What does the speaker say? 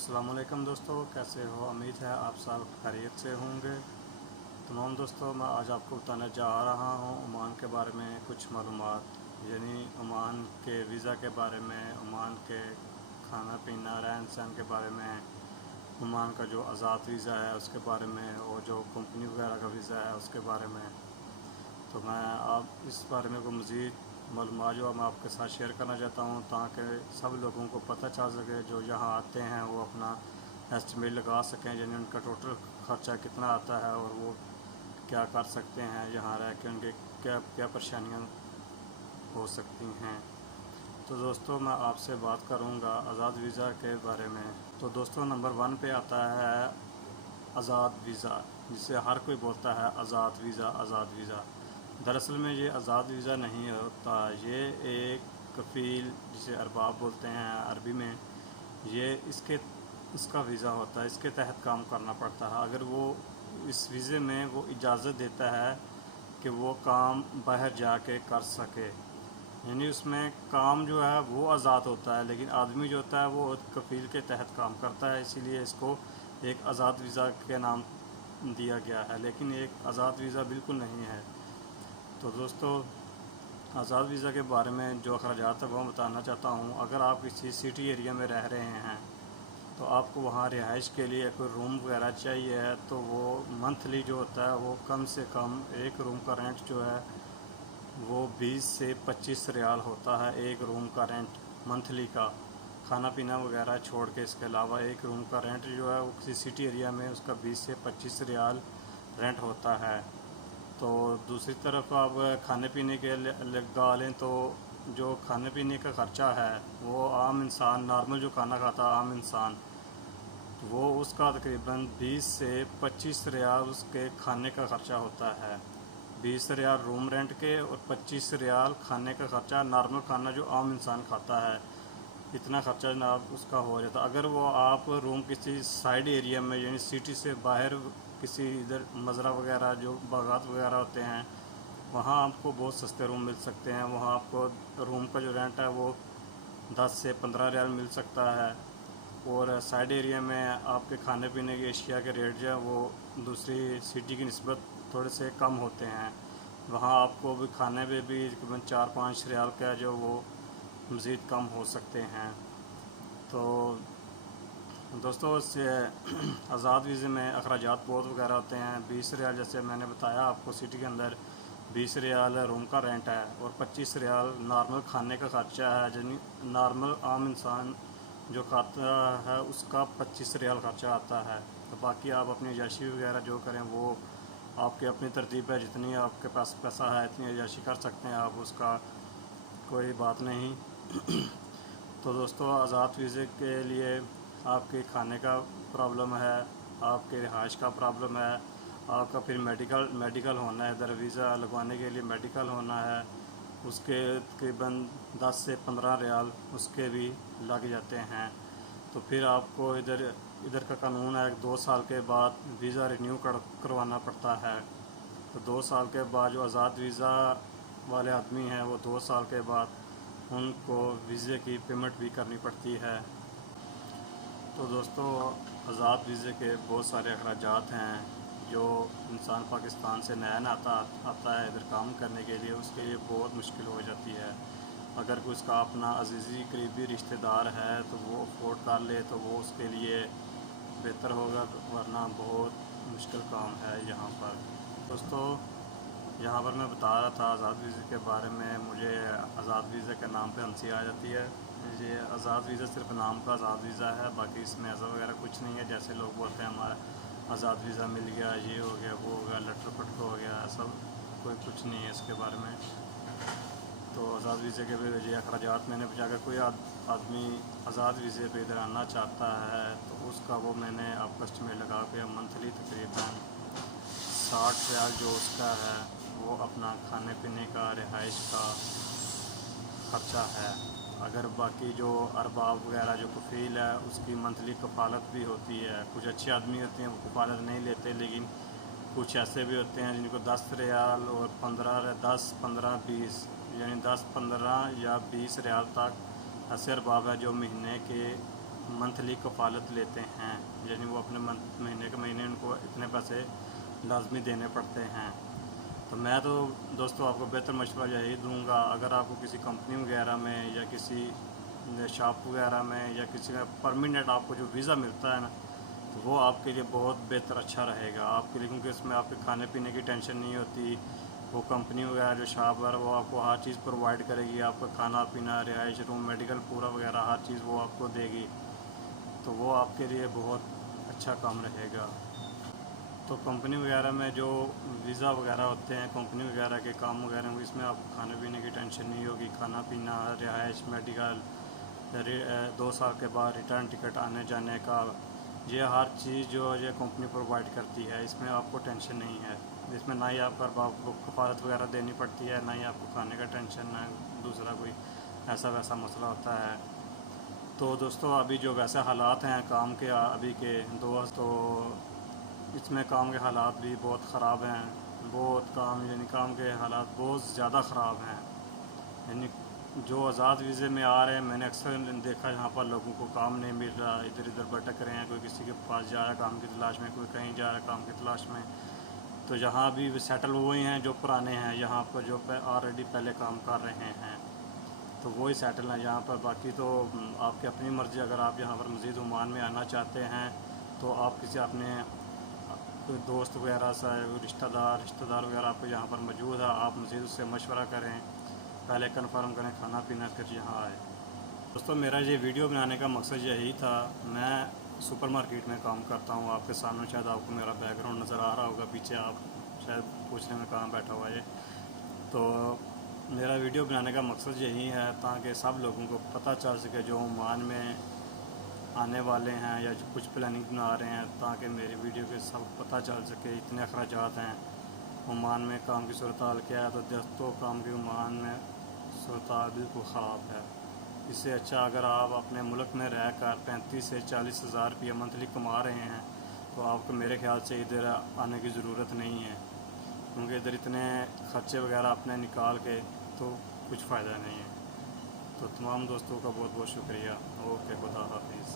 अस्सलामुअलैकुम दोस्तों, कैसे हो? उम्मीद है आप सब खैरियत से होंगे। तमाम दोस्तों, मैं आज आपको बताने जा रहा हूँ ओमान के बारे में कुछ मालूमात, यानी ओमान के वीज़ा के बारे में, ओमान के खाना पीना रहन सहन के बारे में, ओमान का जो आज़ाद वीज़ा है उसके बारे में, और जो कंपनी वगैरह का वीज़ा है उसके बारे में। तो मैं आप इस बारे में को मज़ीद मालूमात जो मैं आपके साथ शेयर करना चाहता हूँ, ताकि सब लोगों को पता चल सके जो यहाँ आते हैं वो अपना एस्टिमेट लगा सकें, यानी उनका टोटल ख़र्चा कितना आता है और वो क्या कर सकते हैं यहाँ रह के, उनके क्या क्या परेशानियाँ हो सकती हैं। तो दोस्तों, मैं आपसे बात करूँगा आज़ाद वीज़ा के बारे में। तो दोस्तों, नंबर 1 पे आता है आज़ाद वीज़ा, जिसे हर कोई बोलता है आज़ाद वीज़ा, आज़ाद वीज़ा। दरअसल में ये आज़ाद वीज़ा नहीं होता, ये एक कफ़ील, जिसे अरबाब बोलते हैं अरबी में, ये इसका वीज़ा होता है। इसके तहत काम करना पड़ता है। अगर वो इस वीज़े में वो इजाज़त देता है कि वो काम बाहर जाके कर सके, यानी उसमें काम जो है वो आज़ाद होता है, लेकिन आदमी जो होता है वो कफ़ील के तहत काम करता है, इसीलिए इसको एक आज़ाद वीज़ा के नाम दिया गया है, लेकिन एक आज़ाद वीज़ा बिल्कुल नहीं है। तो दोस्तों, आज़ाद वीज़ा के बारे में जो अखराजात है वो बताना चाहता हूँ। अगर आप किसी सिटी एरिया में रह रहे हैं तो आपको वहाँ रिहाइश के लिए कोई रूम वगैरह चाहिए है, तो वो मंथली जो होता है वो कम से कम एक रूम का रेंट जो है वो 20 से 25 रियाल होता है। एक रूम का रेंट मंथली का, खाना पीना वगैरह छोड़ के, इसके अलावा एक रूम का रेंट जो है वो किसी सिटी एरिया में उसका 20 से 25 रियाल रेंट होता है। तो दूसरी तरफ आप खाने पीने के लगा लें तो जो खाने पीने का ख़र्चा है वो आम इंसान, नॉर्मल जो खाना खाता है आम इंसान, वो उसका तकरीबन 20 से 25 रियाल उसके खाने का ख़र्चा होता है। 20 रियाल रूम रेंट के और 25 रियाल खाने का ख़र्चा, नॉर्मल खाना जो आम इंसान खाता है, इतना ख़र्चा जनाब उसका हो जाता। अगर वो आप रूम किसी साइड एरिया में, यानी सिटी से बाहर किसी इधर मज़रा वगैरह जो बागात वगैरह होते हैं, वहाँ आपको बहुत सस्ते रूम मिल सकते हैं। वहाँ आपको रूम का जो रेंट है वो 10 से 15 रियाल मिल सकता है। और साइड एरिया में आपके खाने पीने की अशिया के रेट जो है वो दूसरी सिटी की निस्बत थोड़े से कम होते हैं। वहाँ आपको भी खाने पे भी तकरीबन 4-5 रियाल का जो वो मज़ीद कम हो सकते हैं। तो दोस्तों, इस आज़ाद वीज़े में अखराजात बहुत वगैरह होते हैं। 20 रियाल, जैसे मैंने बताया आपको, सिटी के अंदर 20 रियाल रूम का रेंट है और 25 रियाल नॉर्मल खाने का ख़र्चा है, यानी नॉर्मल आम इंसान जो खाता है उसका 25 रियाल ख़र्चा आता है। तो बाकी आप अपनी अय्याशी वगैरह जो करें वो आपकी अपनी तरतीब है, जितनी आपके पास पैसा है इतनी अय्याशी कर सकते हैं आप, उसका कोई बात नहीं। तो दोस्तों, आज़ाद वीज़े के लिए आपके खाने का प्रॉब्लम है, आपके रिहाइश का प्रॉब्लम है, आपका फिर मेडिकल होना है, इधर वीज़ा लगवाने के लिए मेडिकल होना है, उसके तकरीबन 10 से 15 रियाल उसके भी लग जाते हैं। तो फिर आपको इधर इधर का कानून है 2 साल के बाद वीज़ा रिन्यू करवाना पड़ता है। तो 2 साल के बाद जो आज़ाद वीज़ा वाले आदमी हैं वो 2 साल के बाद उनको वीज़े की पेमेंट भी करनी पड़ती है। तो दोस्तों, आज़ाद वीज़े के बहुत सारे अखराजात हैं। जो इंसान पाकिस्तान से नया आता है इधर काम करने के लिए, उसके लिए बहुत मुश्किल हो जाती है। अगर कोई उसका अपना अजीज़ी करीबी रिश्तेदार है तो वो अफोर्ड कर ले तो वो उसके लिए बेहतर होगा, वरना बहुत मुश्किल काम है यहाँ पर। दोस्तों, यहाँ पर मैं बता रहा था आज़ाद वीज़े के बारे में, मुझे आज़ाद वीज़े के नाम पे हंसी आ जाती है। ये आज़ाद वीज़ा सिर्फ नाम का आज़ाद वीज़ा है, बाकी इसमें ऐसा वगैरह कुछ नहीं है। जैसे लोग बोलते हैं हमारा आज़ाद वीज़ा मिल गया, ये हो गया, वो हो गया, लटर पटर हो गया, ऐसा कोई कुछ नहीं है इसके बारे में। तो आज़ाद वीज़े के भी ये अखराजात मैंने अगर कोई आदमी आज़ाद वीज़े पे इधर आना चाहता है तो उसका वो मैंने आपको एस्टिमेट लगा के मंथली तकरीबन 60 रियाल जो उसका है वो अपना खाने पीने का, रिहाइश का ख़र्चा है। अगर बाकी जो अरबाब वगैरह जो कफ़ील है उसकी मंथली कफ़ालत भी होती है। कुछ अच्छे आदमी होते हैं वो कफ़ालत नहीं लेते, लेकिन कुछ ऐसे भी होते हैं जिनको 10 रियाल और 15, 10, 15, 20, यानी 10, 15 या 20 रियाल तक ऐसे अरबाब है जो महीने के मंथली कफ़ालत लेते हैं, यानी वो अपने महीने के महीने उनको इतने पैसे लाजमी देने पड़ते हैं। तो मैं तो दोस्तों आपको बेहतर मशवरा यही दूंगा, अगर आपको किसी कंपनी वगैरह में या किसी शॉप वगैरह में या किसी का परमानेंट आपको जो वीज़ा मिलता है ना, तो वो आपके लिए बहुत बेहतर अच्छा रहेगा आपके लिए, क्योंकि इसमें आपके खाने पीने की टेंशन नहीं होती। वो कंपनी वगैरह जो शॉप वगैरह वो आपको हर चीज़ प्रोवाइड करेगी, आपका खाना पीना, रिहाइश रूम, मेडिकल पूरा वगैरह हर चीज़ वो आपको देगी। तो वो आपके लिए बहुत अच्छा काम रहेगा। तो कंपनी वगैरह में जो वीज़ा वगैरह होते हैं, कंपनी वगैरह के काम वगैरह में, इसमें आपको खाने पीने की टेंशन नहीं होगी। खाना पीना, रिहाइश, मेडिकल, 2 साल के बाद रिटर्न टिकट आने जाने का, ये हर चीज़ जो ये कंपनी प्रोवाइड करती है, इसमें आपको टेंशन नहीं है। इसमें ना ही आपको कफ़ालत वगैरह देनी पड़ती है, ना ही आपको खाने का टेंशन, ना दूसरा कोई ऐसा वैसा मसला होता है। तो दोस्तों अभी जो वैसे हालात हैं काम के अभी के दोस्त, तो इसमें काम के हालात भी बहुत ख़राब हैं। बहुत काम यानी काम के हालात बहुत ज़्यादा ख़राब हैं। यानी जो आज़ाद वीज़े में आ रहे हैं, मैंने अक्सर देखा यहाँ पर लोगों को काम नहीं मिल रहा, इधर इधर भटक रहे हैं, कोई किसी के पास जा रहा है काम की तलाश में, कोई कहीं जा रहा है काम की तलाश में। तो यहाँ भी सेटल वही हैं जो पुराने हैं, यहाँ पर जो ऑलरेडी पहले काम कर रहे हैं, तो वही सेटल हैं यहाँ पर। बाकी तो आपकी अपनी मर्ज़ी, अगर आप यहाँ पर मज़ीद ओमान में आना चाहते हैं तो आप किसी अपने कोई दोस्त वगैरह से, रिश्तेदार वगैरह आपको यहाँ पर मौजूद है, आप मज़ीद उससे मशवरा करें, पहले कंफर्म करें खाना पीना, फिर यहाँ आए। दोस्तों मेरा ये वीडियो बनाने का मकसद यही था। मैं सुपरमार्केट में काम करता हूँ, आपके सामने शायद आपको मेरा बैकग्राउंड नज़र आ रहा होगा, पीछे आप शायद पूछने में कहाँ बैठा हुआ है। तो मेरा वीडियो बनाने का मकसद यही है ताकि सब लोगों को पता चल सके जो ओमान में आने वाले हैं या जो कुछ प्लानिंग बना रहे हैं, ताकि मेरी वीडियो के सब पता चल सके इतने अखराजात हैं ओमान में, काम की सूरत हाल क्या है। तो दोस्तों काम की ओमान में सूरत हाल बिल्कुल ख़राब है। इससे अच्छा अगर आप अपने मुल्क में रह कर 35 से 40 हज़ार रुपये मंथली कमा रहे हैं, तो आपको मेरे ख्याल से इधर आने की ज़रूरत नहीं है, क्योंकि इधर इतने ख़र्चे वगैरह अपने निकाल के तो कुछ फ़ायदा नहीं है। तो तमाम दोस्तों का बहुत बहुत शुक्रिया। ओके, खुदा हाफिज़।